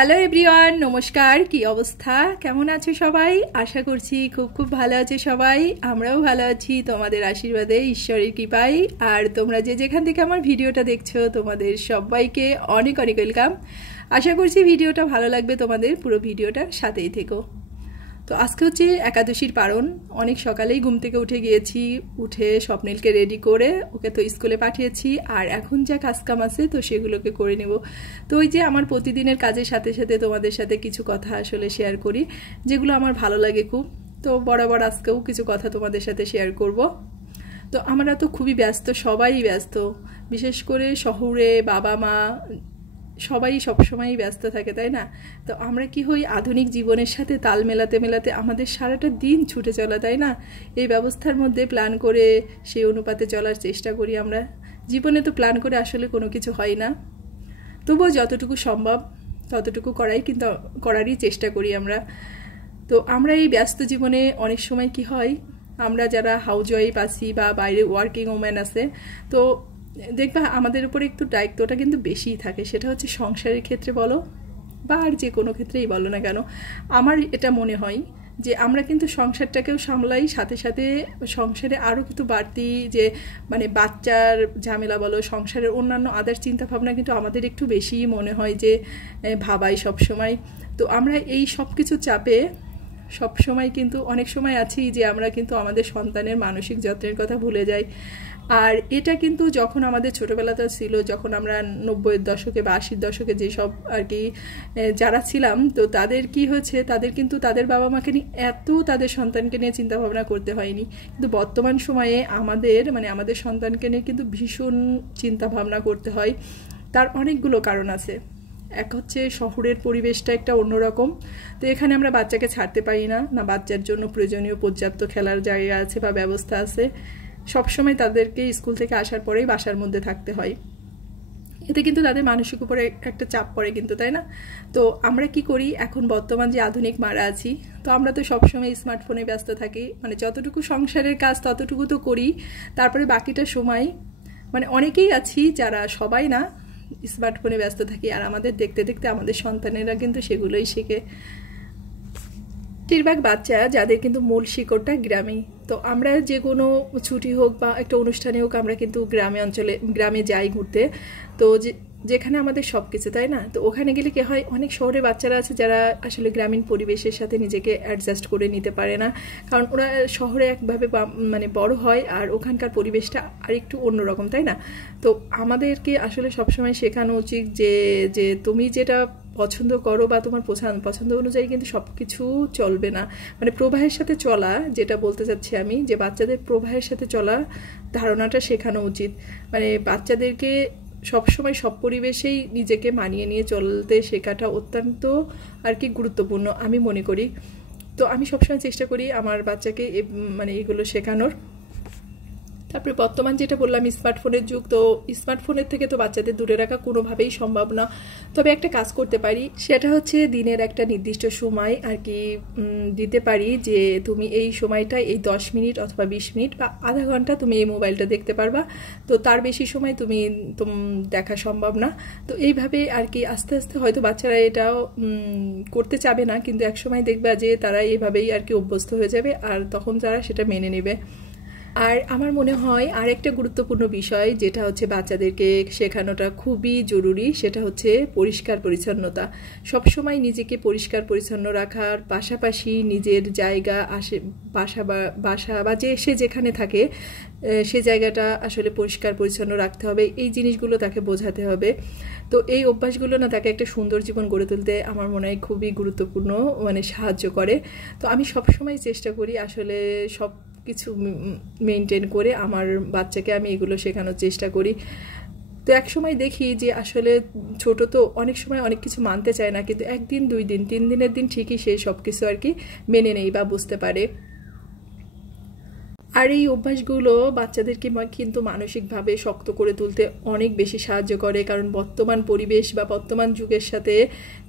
Hello everyone, নমস্কার। কি অবস্থা, কেমন আছো সবাই? আশা করছি খুব খুব ভালো আছে সবাই। আমরাও ভালো আছি তোমাদের আশীর্বাদে, ঈশ্বরের কৃপায়। আর তোমরা যে যেখান থেকে আমার ভিডিওটা দেখছো তোমাদের সবাইকে অনেক অনেক ওয়েলকাম। আশা করছি ভিডিওটা ভালো লাগবে তোমাদের, পুরো ভিডিওটার সাথেই থেকো। তো আজকে হচ্ছে একাদশীর পারণ। অনেক সকালেই ঘুম থেকে উঠে গিয়েছি, উঠে স্বপ্নিলকে রেডি করে ওকে তো স্কুলে পাঠিয়েছি। আর এখন যা কাজকাম আছে তো সেগুলোকে করে নেব। তো ওই যে আমার প্রতিদিনের কাজের সাথে সাথে তোমাদের সাথে কিছু কথা আসলে শেয়ার করি, যেগুলো আমার ভালো লাগে খুব। তো বরাবর আজকেও কিছু কথা তোমাদের সাথে শেয়ার করব। তো আমরা তো খুবই ব্যস্ত, সবাই ব্যস্ত, বিশেষ করে শহরে বাবা মা সবাই সবসময়ই ব্যস্ত থাকে, তাই না? তো আমরা কি হই, আধুনিক জীবনের সাথে তাল মেলাতে মেলাতে আমাদের সারাটা দিন ছুটে চলা, তাই না? এই ব্যবস্থার মধ্যে প্ল্যান করে সেই অনুপাতে চলার চেষ্টা করি আমরা। জীবনে তো প্ল্যান করে আসলে কোনো কিছু হয় না, তবুও যতটুকু সম্ভব ততটুকু করারই চেষ্টা করি আমরা। তো আমরা এই ব্যস্ত জীবনে অনেক সময় কি হয়, আমরা যারা হাউস ওয়াইফ আছি বা বাইরে ওয়ার্কিং ওম্যান আছে, তো দেখবা আমাদের উপরে একটু দায়িত্বটা কিন্তু বেশিই থাকে। সেটা হচ্ছে সংসারের ক্ষেত্রে বলো বা আর যে কোনো ক্ষেত্রেই বলো না কেন, আমার এটা মনে হয় যে আমরা কিন্তু সংসারটাকেও সামলাই, সাথে সাথে সংসারে আরও কিন্তু বাড়তি যে মানে বাচ্চার ঝামেলা বলো, সংসারের অন্যান্য আদার চিন্তাভাবনা কিন্তু আমাদের একটু বেশিই মনে হয় যে ভাবাই সবসময়। তো আমরা এই সব কিছু চাপে সব সময় কিন্তু অনেক সময় আছি যে আমরা কিন্তু আমাদের সন্তানের মানসিক যত্নের কথা ভুলে যাই। আর এটা কিন্তু যখন আমাদের ছোটোবেলাতে ছিল, যখন আমরা 90-এর দশকে বা 80-এর দশকে যেসব আর কি যারা ছিলাম, তো তাদের কি হয়েছে, তাদের কিন্তু তাদের বাবা মাকে নিয়ে এত তাদের সন্তানকে নিয়ে চিন্তাভাবনা করতে হয়নি। কিন্তু বর্তমান সময়ে আমাদের সন্তানকে নিয়ে কিন্তু ভীষণ চিন্তাভাবনা করতে হয়। তার অনেকগুলো কারণ আছে। এক হচ্ছে শহরের পরিবেশটা একটা অন্যরকম। তো এখানে আমরা বাচ্চাকে ছাড়তে পারি না, না বাচ্চার জন্য প্রয়োজনীয় পর্যাপ্ত খেলার জায়গা আছে বা ব্যবস্থা আছে। সবসময় তাদেরকে স্কুল থেকে আসার পরেই বাসার মধ্যে থাকতে হয়। এতে কিন্তু তাদের মানসিক উপরে একটা চাপ পড়ে কিন্তু, তাই না? তো আমরা কি করি, এখন বর্তমান যে আধুনিক মারা আছি, তো আমরা তো সবসময় স্মার্টফোনে ব্যস্ত থাকি। মানে যতটুকু সংসারের কাজ ততটুকু তো করি, তারপরে বাকিটা সময় অনেকেই আছি যারা, সবাই না, স্মার্টফোনে ব্যস্ত থাকি। আর আমাদের দেখতে দেখতে আমাদের সন্তানেরা কিন্তু সেগুলোই শেখে। বেশিরভাগ বাচ্চা যাদের কিন্তু মূল শিকড়টা গ্রামেই। তো আমরা যে কোনো ছুটি হোক বা একটা অনুষ্ঠানে হোক, আমরা কিন্তু গ্রামে যাই ঘুরতে। তো যেখানে আমাদের সব কিছু, তাই না? তো ওখানে গেলে কি হয়, অনেক শহরে বাচ্চারা আছে যারা আসলে গ্রামীণ পরিবেশের সাথে নিজেকে অ্যাডজাস্ট করে নিতে পারে না, কারণ ওরা শহরে একভাবে বড় হয় আর ওখানকার পরিবেশটা আরেকটু অন্যরকম, তাই না? তো আমাদেরকে আসলে সবসময় শেখানো উচিত যে যে তুমি যেটা পছন্দ করো বা তোমার পছন্দ অনুযায়ী কিন্তু সব কিছু চলবে না। প্রবাহের সাথে চলা, যেটা বলতে চাচ্ছি আমি, যে বাচ্চাদের প্রবাহের সাথে চলা ধারণাটা শেখানো উচিত। বাচ্চাদেরকে সবসময় সব পরিবেশেই নিজেকে মানিয়ে নিয়ে চলতে শেখাটা অত্যন্ত আর কি গুরুত্বপূর্ণ আমি মনে করি। তো আমি সবসময় চেষ্টা করি আমার বাচ্চাকে এগুলো শেখানোর। তারপরে বর্তমান যেটা বললাম, স্মার্টফোনের যুগ। তো স্মার্টফোনের থেকে তো বাচ্চাদের দূরে রাখা কোনোভাবেই সম্ভব না। তবে একটা কাজ করতে পারি, সেটা হচ্ছে দিনের একটা নির্দিষ্ট সময় আর কি দিতে পারি যে তুমি এই সময়টায় এই 10 মিনিট অথবা 20 মিনিট বা আধা ঘন্টা তুমি এই মোবাইলটা দেখতে পারবা। তো তার বেশি সময় দেখা সম্ভব না। তো এইভাবে আর কি আস্তে আস্তে হয়তো বাচ্চারা এটাও করতে চাবে না, কিন্তু একসময় দেখবা যে তারা এইভাবেই আর কি অভ্যস্ত হয়ে যাবে, আর তখন তারা সেটা মেনে নেবে। আর আমার মনে হয় আরেকটা গুরুত্বপূর্ণ বিষয় যেটা হচ্ছে বাচ্চাদেরকে শেখানোটা খুবই জরুরি, সেটা হচ্ছে পরিষ্কার পরিচ্ছন্নতা। সবসময় নিজেকে পরিষ্কার পরিচ্ছন্ন রাখার পাশাপাশি নিজের জায়গা, বাসা বা সে যেখানে থাকে সে জায়গাটা আসলে পরিষ্কার পরিচ্ছন্ন রাখতে হবে। এই জিনিসগুলো তাকে বোঝাতে হবে। তো এই অভ্যাসগুলো না তাকে একটা সুন্দর জীবন গড়ে তুলতে আমার মনে হয় খুবই গুরুত্বপূর্ণ, সাহায্য করে। তো আমি সবসময় চেষ্টা করি আসলে সব কিছু মেনটেন করে আমার বাচ্চাকে আমি এগুলো শেখানোর চেষ্টা করি। তো এক সময় দেখি যে আসলে ছোট তো অনেক সময় অনেক কিছু মানতে চায় না, কিন্তু 1 দিন 2 দিন 3 দিনের দিন ঠিকই সে সব কিছু আর কি মেনে নেই বা বুঝতে পারে। আর এই অভ্যাসগুলো বাচ্চাদেরকে কিন্তু মানসিকভাবে শক্ত করে তুলতে অনেক বেশি সাহায্য করে, কারণ বর্তমান পরিবেশ বা বর্তমান যুগের সাথে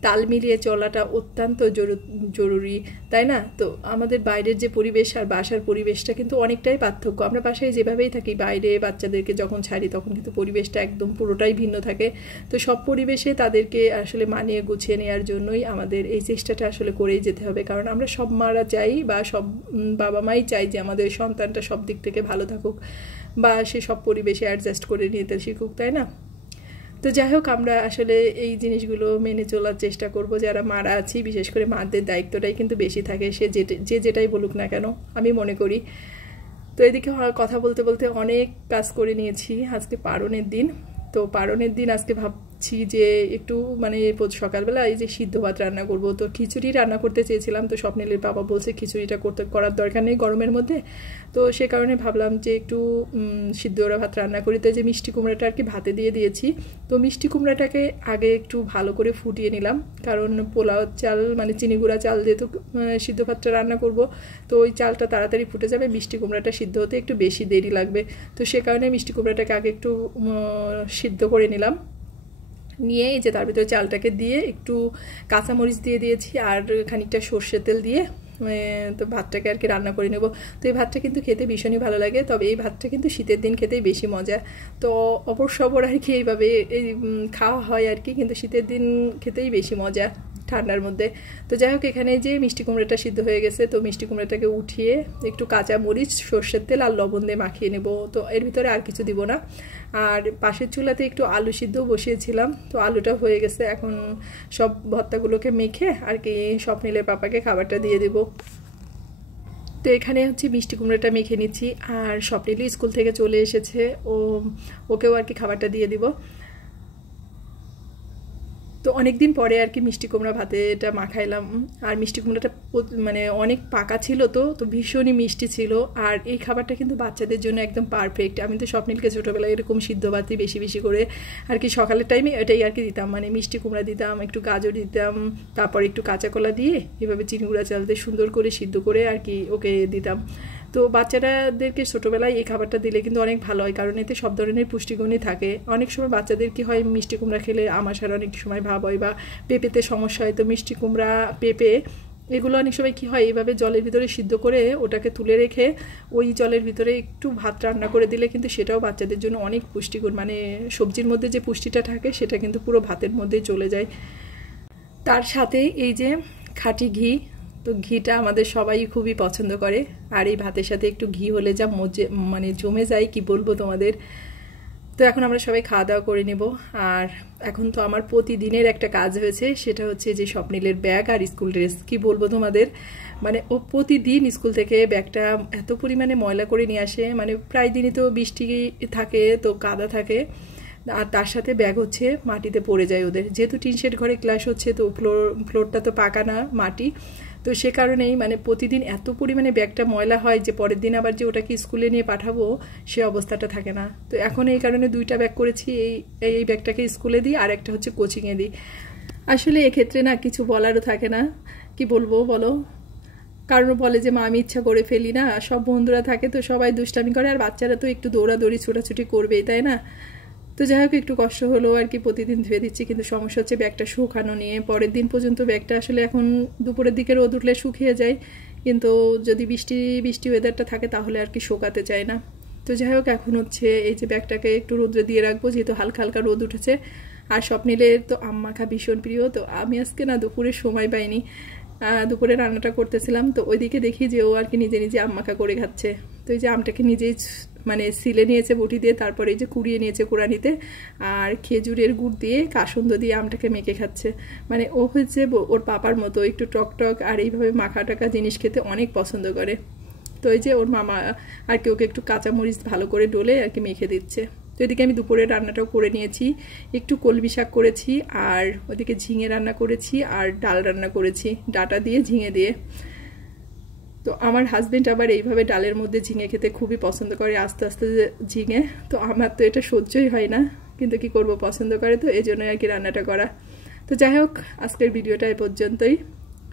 তাল মিলিয়ে চলাটা অত্যন্ত জরুরি, তাই না? তো আমাদের বাইরের যে পরিবেশ আর বাসার পরিবেশটা কিন্তু অনেকটাই পার্থক্য। আমরা বাসায় যেভাবেই থাকি, বাইরে বাচ্চাদেরকে যখন ছাড়ি তখন কিন্তু পরিবেশটা একদম পুরোটাই ভিন্ন থাকে। তো সব পরিবেশে তাদেরকে আসলে মানিয়ে গুছিয়ে নেওয়ার জন্যই আমাদের এই চেষ্টাটা আসলে করেই যেতে হবে, কারণ আমরা সব মারা চাই বা সব বাবা মাই চাই যে আমাদের সন্তানটা সব দিক থেকে ভালো থাকুক বা সে সব পরিবেশে অ্যাডজাস্ট করে নিতে শিখুক, তাই না? তো যাই হোক, আমরা আসলে এই জিনিসগুলো মেনে চলার চেষ্টা করব। যারা মারা আছি, বিশেষ করে মাদের দায়িত্বটাই কিন্তু বেশি থাকে, যে যেটাই বলুক না কেন, আমি মনে করি। তো এদিকে কথা বলতে বলতে অনেক কাজ করে নিয়েছি। আজকে পারণের দিন, তো পারণের দিন আজকে ভাবছি যে একটু মানে সকালবেলা এই যে সিদ্ধ ভাত রান্না করব। তো খিচুড়ি রান্না করতে চেয়েছিলাম, তো স্বপ্নিলের বাবা বলছে খিচুড়িটা করার দরকার নেই গরমের মধ্যে। তো সে কারণে ভাবলাম যে একটু সিদ্ধ ভাত রান্না করি। তো যে মিষ্টি কুমড়াটা আর কি ভাতে দিয়ে দিয়েছি। তো মিষ্টি কুমড়াটাকে আগে একটু ভালো করে ফুটিয়ে নিলাম, কারণ পোলাও চাল মানে চিনি গুঁড়া চাল যেহেতু সিদ্ধ ভাতটা রান্না করব, তো ওই চালটা তাড়াতাড়ি ফুটে যাবে, মিষ্টি কুমড়াটা সিদ্ধ হতে একটু বেশি দেরি লাগবে। তো সে কারণে মিষ্টি কুমড়াটাকে আগে একটু সিদ্ধ করে নিলাম। নিয়ে এই যে তার ভিতরে চালটাকে দিয়ে একটু কাঁচামরিচ দিয়ে দিয়েছি আর খানিকটা সর্ষের তেল দিয়ে তো ভাতটাকে আর কি রান্না করে নেব। তো এই ভাতটা কিন্তু খেতে ভীষণই ভালো লাগে, তবে এই ভাতটা কিন্তু শীতের দিন খেতেই বেশি মজা। তো অবসর আর কি এইভাবে এই খাওয়া হয় আর কি, কিন্তু শীতের দিন খেতেই বেশি মজা ঠান্ডার মধ্যে। তো যাই হোক, এখানে যে মিষ্টি কুমড়াটা সিদ্ধ হয়ে গেছে, তো মিষ্টি কুমড়াটাকে উঠিয়ে একটু কাঁচা মরিচ, সর্ষের তেল আর লবণ দিয়ে মাখিয়ে নেব। তো এর ভিতরে আর কিছু দিব না। আর পাশের চুলাতে একটু আলু সিদ্ধও বসিয়েছিলাম, তো আলুটা হয়ে গেছে। এখন সব ভর্তাগুলোকে মেখে আর কি স্বপ্নিলের পাপাকে খাবারটা দিয়ে দেব। তো এখানে হচ্ছে মিষ্টি কুমড়াটা মেখে নিচ্ছি, আর স্বপ্নিল স্কুল থেকে চলে এসেছে, ওকেও আর কি খাবারটা দিয়ে দিব। তো অনেক দিন পরে আর কি মিষ্টি কুমড়া ভাতে এটা মাখাইলাম। আর মিষ্টি কুমড়াটা মানে অনেক পাকা ছিল, তো ভীষণই মিষ্টি ছিল। আর এই খাবারটা কিন্তু বাচ্চাদের জন্য একদম পারফেক্ট। আমি তো স্বপ্নিলকে ছোটোবেলায় এরকম সিদ্ধ ভাতই বেশি বেশি করে আর কি সকালের টাইমে এটাই আর কি দিতাম, মানে মিষ্টি কুমড়া দিতাম, একটু গাজর দিতাম, তারপর একটু কাঁচা কলা দিয়ে এভাবে চিনি গুঁড়া চাল দিয়ে সুন্দর করে সিদ্ধ করে আর কি ওকে দিতাম। তো বাচ্চাদেরকে ছোটোবেলায় এই খাবারটা দিলে কিন্তু অনেক ভালো হয়, কারণ এতে সব ধরনের পুষ্টিগুণই থাকে। অনেক সময় বাচ্চাদের কি হয়, মিষ্টি কুমড়া খেলে আমাশার অনেক সময় ভাব হয় বা পেঁপেতে সমস্যা হয়। তো মিষ্টি কুমড়া, পেঁপে এগুলো অনেক সময় কি হয়, এইভাবে জলের ভিতরে সিদ্ধ করে ওটাকে তুলে রেখে ওই জলের ভিতরে একটু ভাত রান্না করে দিলে কিন্তু সেটাও বাচ্চাদের জন্য অনেক পুষ্টিগুণ, মানে সবজির মধ্যে যে পুষ্টিটা থাকে সেটা কিন্তু পুরো ভাতের মধ্যেই চলে যায়। তার সাথে এই যে খাঁটি ঘি, তো ঘিটা আমাদের সবাই খুবই পছন্দ করে, আর এই ভাতের সাথে একটু ঘি হলে যা মানে জমে যায় কি বলবো তোমাদের। তো এখন আমরা সবাই খাওয়া দাওয়া করে নেব। আর এখন তো আমার প্রতিদিনের একটা কাজ হয়েছে, সেটা হচ্ছে যে স্বপ্নিলের ব্যাগ আর স্কুল ড্রেস। কি বলবো তোমাদের, মানে ও প্রতিদিন স্কুল থেকে ব্যাগটা এত পরিমাণে ময়লা করে নিয়ে আসে, মানে প্রায় দিনই তো বৃষ্টি থাকে, তো কাদা থাকে, আর তার সাথে ব্যাগ হচ্ছে মাটিতে পড়ে যায় ওদের। যেহেতু টিন শেড ঘরে ক্লাস হচ্ছে, তো ফ্লোরটা তো পাকা না, মাটি, তো সে কারণেই মানে প্রতিদিন এত পরিমাণে ব্যাগটা ময়লা হয় যে পরের দিন আবার যে ওটাকে স্কুলে নিয়ে পাঠাবো সে অবস্থাটা থাকে না। তো এখন এই কারণে দুইটা ব্যাগ করেছি, এই ব্যাগটাকে স্কুলে দিই আর একটা হচ্ছে কোচিংয়ে দিই। আসলে এক্ষেত্রে না কিছু বলারও থাকে না, কি বলবো বলো, কারণ বলে যে মা আমি ইচ্ছা করে ফেলি না, সব বন্ধুরা থাকে তো সবাই দুষ্টামি করে, আর বাচ্চারা তো একটু দৌড়াদৌড়ি ছোটাছুটি করবেই, তাই না? তো যাই হোক, একটু কষ্ট হলেও আর কি প্রতিদিন ধুয়ে দিচ্ছি, কিন্তু সমস্যা হচ্ছে ব্যাগটা শুকানো নিয়ে। পরের দিন পর্যন্ত ব্যাগটা আসলে এখন দুপুরের দিকে রোদ উঠলে শুকিয়ে যায়, কিন্তু যদি বৃষ্টি ওয়েদারটা থাকে তাহলে আর কি শুকাতে চায় না। তো যাই হোক, এখন হচ্ছে এই যে ব্যাগটাকে একটু রোদ্রে দিয়ে রাখবো, যেহেতু হালকা হালকা রোদ উঠেছে। আর স্বপ্নিলের তো আম মাখা ভীষণ প্রিয়, তো আমি আজকে না দুপুরে সময় পাইনি, দুপুরে রান্নাটা করতেছিলাম, তো ওইদিকে দেখি যে ও আর কি নিজে নিজে আম মাখা করে খাচ্ছে। তো এই যে আমটাকে নিজেই মানে সিলে নিয়েছে বটি দিয়ে, তারপরে এই যে কুড়িয়ে নিয়েছে কুড়ানিতে, আর খেজুরের গুড় দিয়ে কাসুন্দ দিয়ে আমটাকে মেখে খাচ্ছে। মানে ও হচ্ছে ওর পাপার মতো একটু টক টক আর এইভাবে মাখা টাকা জিনিস খেতে অনেক পছন্দ করে। তো এই যে ওর মামা আর কি ওকে একটু কাঁচামরিচ ভালো করে ডলে আর কি মেখে দিচ্ছে। তো এদিকে আমি দুপুরে রান্নাটাও করে নিয়েছি, একটু কলমি শাক করেছি, আর ওদিকে ঝিঙে রান্না করেছি, আর ডাল রান্না করেছি ডাঁটা দিয়ে ঝিঙে দিয়ে। তো আমার হাজবেন্ড আবার এইভাবে ডালের মধ্যে ঝিঙে খেতে খুবই পছন্দ করে, আস্তে আস্তে ঝিঙে। তো আমার তো এটা সহ্যই হয় না, কিন্তু কি করব, পছন্দ করে, তো এই জন্যই আর কি রান্নাটা করা। তো যাই হোক, আজকের ভিডিওটা এ পর্যন্তই।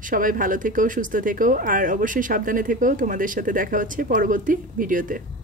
সবাই ভালো থেকো, সুস্থ থেকো, আর অবশ্যই সাবধানে থেকো। তোমাদের সাথে দেখা হচ্ছে পরবর্তী ভিডিওতে।